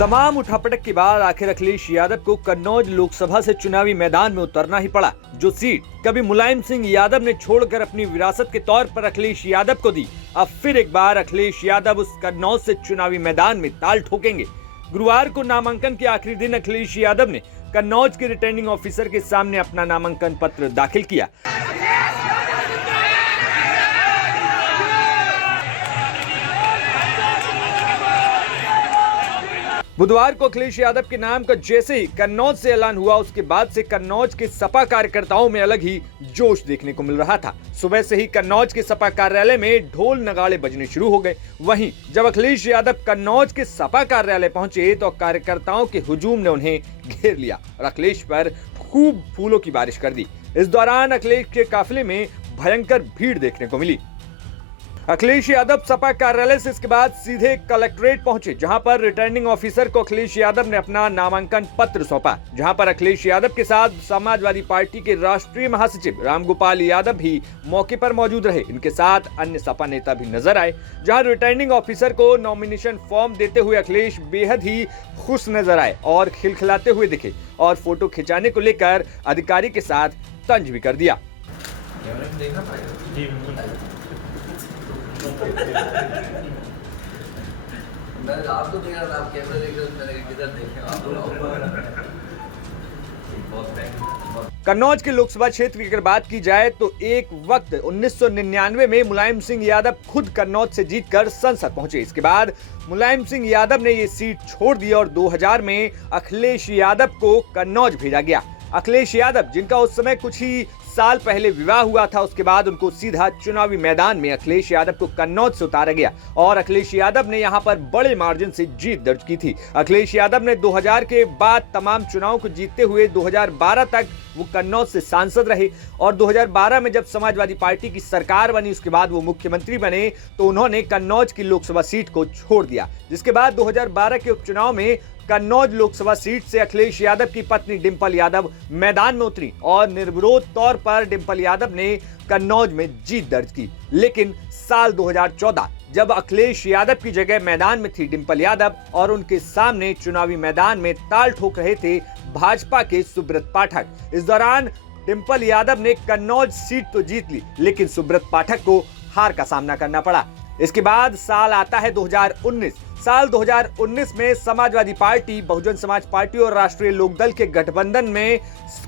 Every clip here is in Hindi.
तमाम उठापटक के बाद आखिर अखिलेश यादव को कन्नौज लोकसभा से चुनावी मैदान में उतरना ही पड़ा। जो सीट कभी मुलायम सिंह यादव ने छोड़कर अपनी विरासत के तौर पर अखिलेश यादव को दी, अब फिर एक बार अखिलेश यादव उस कन्नौज से चुनावी मैदान में ताल ठोकेंगे। गुरुवार को नामांकन के आखिरी दिन अखिलेश यादव ने कन्नौज के रिटर्निंग ऑफिसर के सामने अपना नामांकन पत्र दाखिल किया। बुधवार को अखिलेश यादव के नाम का जैसे ही कन्नौज से ऐलान हुआ, उसके बाद से कन्नौज के सपा कार्यकर्ताओं में अलग ही जोश देखने को मिल रहा था। सुबह से ही कन्नौज के सपा कार्यालय में ढोल नगाड़े बजने शुरू हो गए। वहीं जब अखिलेश यादव कन्नौज के सपा कार्यालय पहुंचे तो कार्यकर्ताओं के हुजूम ने उन्हें घेर लिया और अखिलेश पर खूब फूलों की बारिश कर दी। इस दौरान अखिलेश के काफिले में भयंकर भीड़ देखने को मिली। अखिलेश यादव सपा कार्यालय से इसके बाद सीधे कलेक्ट्रेट पहुंचे, जहां पर रिटर्निंग ऑफिसर को अखिलेश यादव ने अपना नामांकन पत्र सौंपा। जहां पर अखिलेश यादव के साथ समाजवादी पार्टी के राष्ट्रीय महासचिव रामगोपाल यादव भी मौके पर मौजूद रहे। इनके साथ अन्य सपा नेता भी नजर आए। जहां रिटर्निंग ऑफिसर को नॉमिनेशन फॉर्म देते हुए अखिलेश बेहद ही खुश नजर आए और खिलखिलाते हुए दिखे और फोटो खिंचाने को लेकर अधिकारी के साथ तंज भी कर दिया। आप तो देख रहा था, आप कैमरा देख रहे थे, मैंने किधर देखे आप लोग। कन्नौज के लोकसभा क्षेत्र की अगर बात की जाए तो एक वक्त 1999 में मुलायम सिंह यादव खुद कन्नौज से जीतकर संसद पहुंचे। इसके बाद मुलायम सिंह यादव ने ये सीट छोड़ दी और 2000 में अखिलेश यादव को कन्नौज भेजा गया। अखिलेश यादव, जिनका उस समय कुछ ही साल पहले विवाह हुआ था, उसके बाद उनको सीधा चुनावी मैदान में अखिलेश यादव को कन्नौज से उतारा गया और अखिलेश यादव ने यहां पर बड़े मार्जिन से जीत दर्ज की थी। अखिलेश यादव ने 2000 के बाद तमाम चुनाव को जीतते हुए 2012 तक वो कन्नौज से सांसद रहे और 2012 में जब समाजवादी पार्टी की सरकार बनी, उसके बाद वो मुख्यमंत्री बने, तो उन्होंने कन्नौज की लोकसभा सीट को छोड़ दिया। जिसके बाद 2012 के उपचुनाव में कन्नौज लोकसभा सीट से अखिलेश यादव की पत्नी डिंपल यादव मैदान में उतरी और निर्विरोध तौर पर डिंपल यादव ने कन्नौज में जीत दर्ज की। लेकिन साल 2014 जब अखिलेश यादव की जगह मैदान में थी डिंपल यादव और उनके सामने चुनावी मैदान में ताल ठोक रहे थे भाजपा के सुब्रत पाठक। इस दौरान डिंपल यादव ने कन्नौज सीट तो जीत ली, लेकिन सुब्रत पाठक को हार का सामना करना पड़ा। इसके बाद साल आता है 2019। साल 2019 में समाजवादी पार्टी, बहुजन समाज पार्टी और राष्ट्रीय लोकदल के गठबंधन में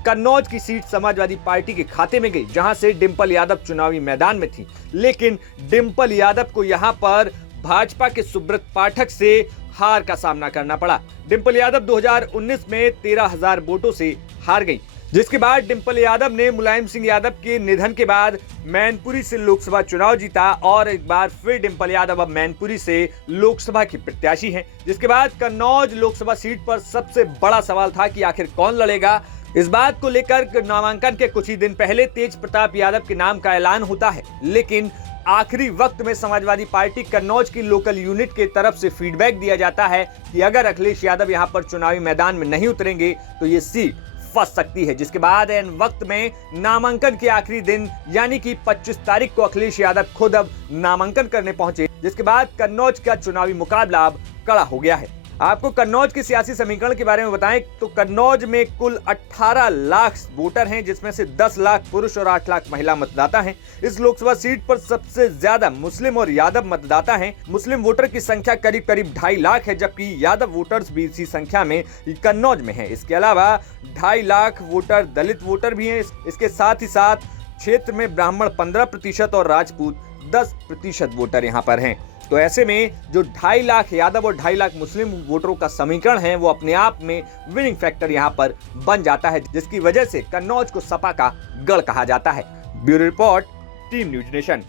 कन्नौज की सीट समाजवादी पार्टी के खाते में गई, जहां से डिंपल यादव चुनावी मैदान में थी। लेकिन डिंपल यादव को यहां पर भाजपा के सुब्रत पाठक से हार का सामना करना पड़ा। डिंपल यादव 2019 में 13,000 वोटों से हार गई, जिसके बाद डिंपल यादव ने मुलायम सिंह यादव के निधन के बाद मैनपुरी से लोकसभा चुनाव जीता और एक बार फिर डिंपल यादव अब मैनपुरी से लोकसभा की प्रत्याशी हैं। जिसके बाद कन्नौज लोकसभा सीट पर सबसे बड़ा सवाल था कि आखिर कौन लड़ेगा। इस बात को लेकर नामांकन के कुछ ही दिन पहले तेज प्रताप यादव के नाम का ऐलान होता है, लेकिन आखिरी वक्त में समाजवादी पार्टी कन्नौज की लोकल यूनिट के तरफ से फीडबैक दिया जाता है कि अगर अखिलेश यादव यहां पर चुनावी मैदान में नहीं उतरेंगे तो ये सीट फंस सकती है। जिसके बाद इन वक्त में नामांकन के आखिरी दिन यानी कि 25 तारीख को अखिलेश यादव खुद अब नामांकन करने पहुंचे। जिसके बाद कन्नौज का चुनावी मुकाबला अब कड़ा हो गया है। आपको कन्नौज के सियासी समीकरण के बारे में बताएं तो कन्नौज में कुल 18 लाख वोटर हैं, जिसमें से 10 लाख पुरुष और 8 लाख महिला मतदाता हैं। इस लोकसभा सीट पर सबसे ज्यादा मुस्लिम और यादव मतदाता हैं। मुस्लिम वोटर की संख्या करीब 2.5 लाख है, जबकि यादव वोटर्स भी इसी संख्या में कन्नौज में है। इसके अलावा 2.5 लाख वोटर दलित वोटर भी हैं। इसके साथ ही साथ क्षेत्र में ब्राह्मण 15% और राजपूत 10% वोटर यहाँ पर हैं। तो ऐसे में जो 2.5 लाख यादव और 2.5 लाख मुस्लिम वोटरों का समीकरण है, वो अपने आप में विनिंग फैक्टर यहाँ पर बन जाता है, जिसकी वजह से कन्नौज को सपा का गढ़ कहा जाता है। Bureau report, team news nation.